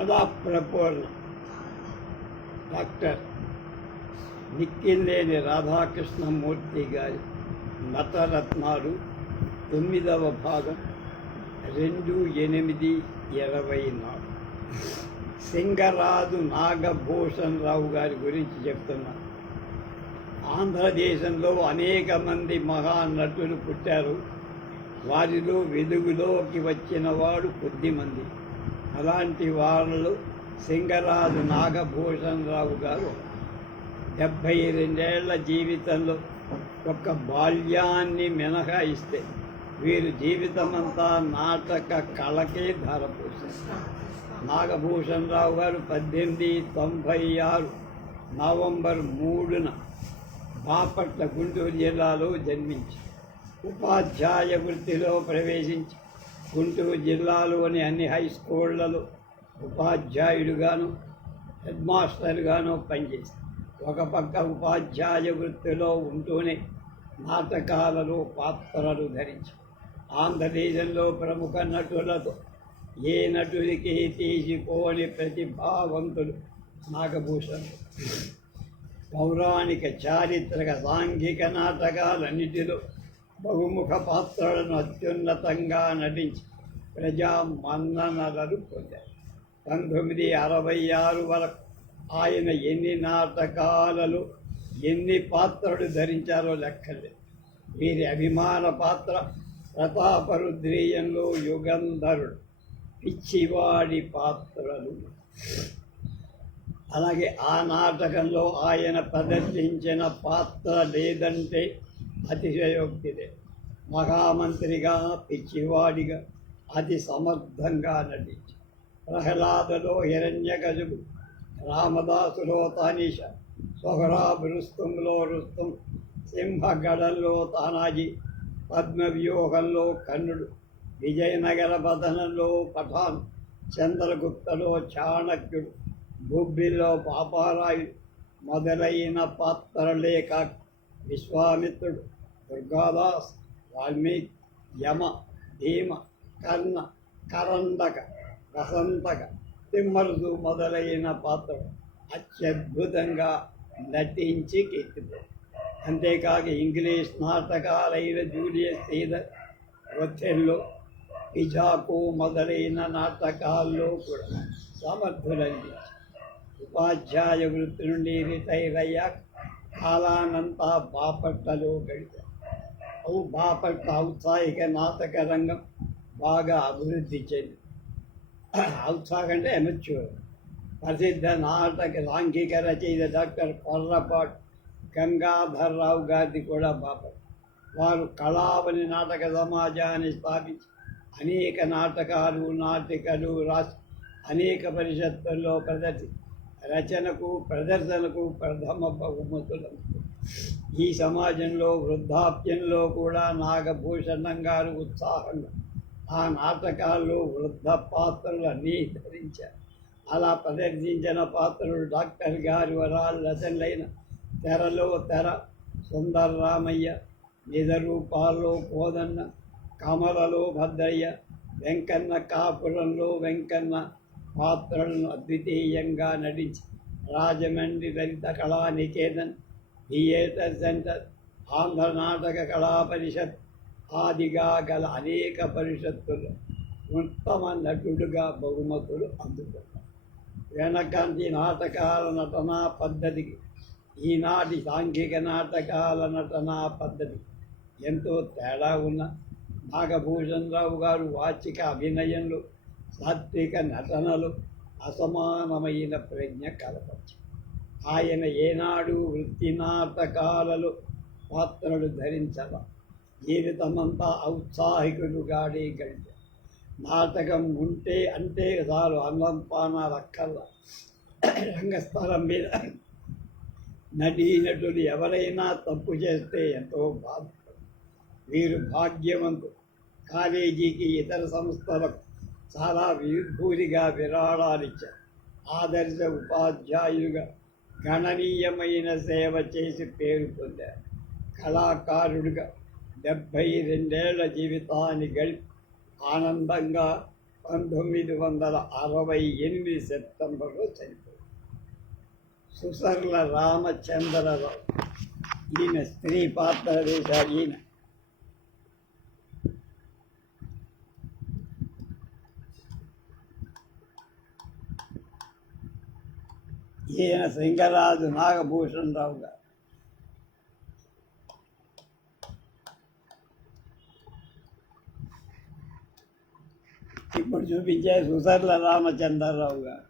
కళా ప్రపూర్ణ డాక్టర్ నిక్కిలేని రాధాకృష్ణమూర్తి గారి నటరత్నాలు తొమ్మిదవ భాగం రెండు ఎనిమిది ఇరవై నాలుగు. సింగరాజు నాగభూషణ్ రావు గారి గురించి చెప్తున్నా. ఆంధ్రదేశంలో అనేక మంది మహానటులు పుట్టారు. వారిలో వెలుగులోకి వచ్చిన వాడు కొద్దిమంది. అలాంటి వాళ్ళు సింగరాజు నాగభూషణ్ రావు గారు డెబ్భై రెండేళ్ళ జీవితంలో ఒక బాల్యాన్ని మినహాయిస్తే వీరు జీవితమంతా నాటక కళకే ధారపోసారు నాగభూషణ్ రావు గారు పద్దెనిమిది తొంభై ఆరు నవంబర్ మూడున బాపట్ల గుంటూరు జిల్లాలో జన్మించి ఉపాధ్యాయ వృత్తిలో ప్రవేశించి గుంటూరు జిల్లాలోని అన్ని హై స్కూళ్ళలో ఉపాధ్యాయుడుగాను హెడ్ మాస్టర్గాను ఒక పక్క ఉపాధ్యాయ వృత్తిలో ఉంటూనే నాటకాలలో పాత్రలు ధరించి ఆంధ్రదేశంలో ప్రముఖ నటులతో ఏ నటుడికి తీసిపోని ప్రతిభావంతులు నాగభూషణ్. పౌరాణిక చారిత్రక సాంఘిక నాటకాలన్నిటిలో బహుముఖ పాత్రలను అత్యున్నతంగా నటించి ప్రజా మన్ననలను పొందారు. పంతొమ్మిది అరవై ఆరు వరకు ఆయన ఎన్ని నాటకాలలో ఎన్ని పాత్రలు ధరించారో లెక్కలేదు. వీరి అభిమాన పాత్ర ప్రతాపరుద్రీయంలో యుగంధరుడు పిచ్చివాడి పాత్రలు. అలాగే ఆ నాటకంలో ఆయన ప్రదర్శించిన పాత్ర లేదంటే అతిశయోక్తిదే. మహామంత్రిగా పిచ్చివాడిగా అతి సమర్థంగా నటించి ప్రహ్లాదలో హిరణ్యగజుడు రామదాసులో తానీష సొహరాబ్ రుస్తుంలో రుస్తుం సింహగడంలో తానాజీ పద్మవ్యూహంలో కన్నుడు విజయనగర బదనంలో పఠాన్ చంద్రగుప్తలో చాణక్యుడు గుబ్బిలో పాపారాయుడు మొదలైన పాత్రలే కాక విశ్వామిత్రుడు దుర్గాదాస్ వాల్మీకి యమ భీమ కర్ణ కరండక వసంతక తిమ్మరుదు మొదలైన పాత్రలు అత్యద్భుతంగా నటించి కీర్తిపోయారు అంతేకాక ఇంగ్లీష్ నాటకాలైన జూలియస్ సీదర్ ఒత్తిళ్ళు పిజాకు మొదలైన నాటకాల్లో కూడా సమర్థులంది ఉపాధ్యాయ వృత్తి నుండి రిటైర్ అయ్యాక కాలానంతా బాపట్లలో గడిపారు. అవు బాపట్ల ఔత్సాహిక నాటక రంగం బాగా అభివృద్ధి చెంది. ఔత్సాహం అంటే ఎమచ్యూర్ ప్రసిద్ధ నాటక సాంఘిక రచయిత డాక్టర్ కొర్రపాటు గంగాధర్రావు గారిది కూడా బాపట్ వారు కళావని నాటక సమాజాన్ని స్థాపించి అనేక నాటకాలు నాటికలు రాసి అనేక పరిషత్తుల్లో ప్రదర్శి రచనకు ప్రదర్శనకు ప్రథమ బహుమతులు. ఈ సమాజంలో వృద్ధాప్యంలో కూడా నాగభూషణం గారు ఉత్సాహంగా ఆ నాటకాల్లో వృద్ధ పాత్రలు అన్నీ ధరించారు. అలా ప్రదర్శించిన పాత్రలు డాక్టర్ గారు వరాలు రచనలైన తెరలో తెర సుందర రామయ్య నిజరూపాల్లో కోదన్న కమలలో భద్రయ్య వెంకన్న కాపురంలో వెంకన్న పాత్రలను అద్వితీయంగా నటించి రాజమండ్రి లలిత కళా నికేతన్ థియేటర్ సెంటర్ ఆంధ్ర నాటక కళా పరిషత్ ఆదిగా గల అనేక పరిషత్తులు ఉత్తమ నటుడుగా బహుమతులు అందుకున్నారు వెనకంటి నాటకాల నటనా పద్ధతికి ఈనాటి సాంఘిక నాటకాల నటనా పద్ధతి ఎంతో తేడా ఉన్న. నాగభూషణ్ రావు గారు వాచిక అభినయంలో సాత్విక నటనలు అసమానమైన ప్రజ్ఞ కలపచ్చు. ఆయన ఏనాడు వృత్తి నాటకాలలో పాత్రలు ధరించల. జీవితమంతా ఔత్సాహికుడుగాడే గడిపారు నాటకం ఉంటే అంటే చాలు అన్నం పానాలు అక్కర్లా రంగస్థలం మీద నటీ నటులు ఎవరైనా తప్పు చేస్తే ఎంతో బాధపడతారు వీరు భాగ్యవంతు కాలేజీకి ఇతర సంస్థలకు చాలా విభూతిగా విరాళాలిచ్చారు ఆదర్శ ఉపాధ్యాయులుగా గణనీయమైన సేవ చేసి పేరు పొందారు. కళాకారుడిగా డెబ్భై రెండేళ్ళ జీవితాన్ని గడిపి ఆనందంగా పంతొమ్మిది వందల అరవై ఎనిమిది సెప్టెంబర్లో చనిపోయారు సుసర్ల రామచంద్రరావు ఈయన స్త్రీ పాత్ర వేశారు. ఈయన ఈయన సింగరాజు నాగభూషణ్ రావు గారు ఇప్పుడు చూపించే సుసర్ల రామచంద్రరావు గారు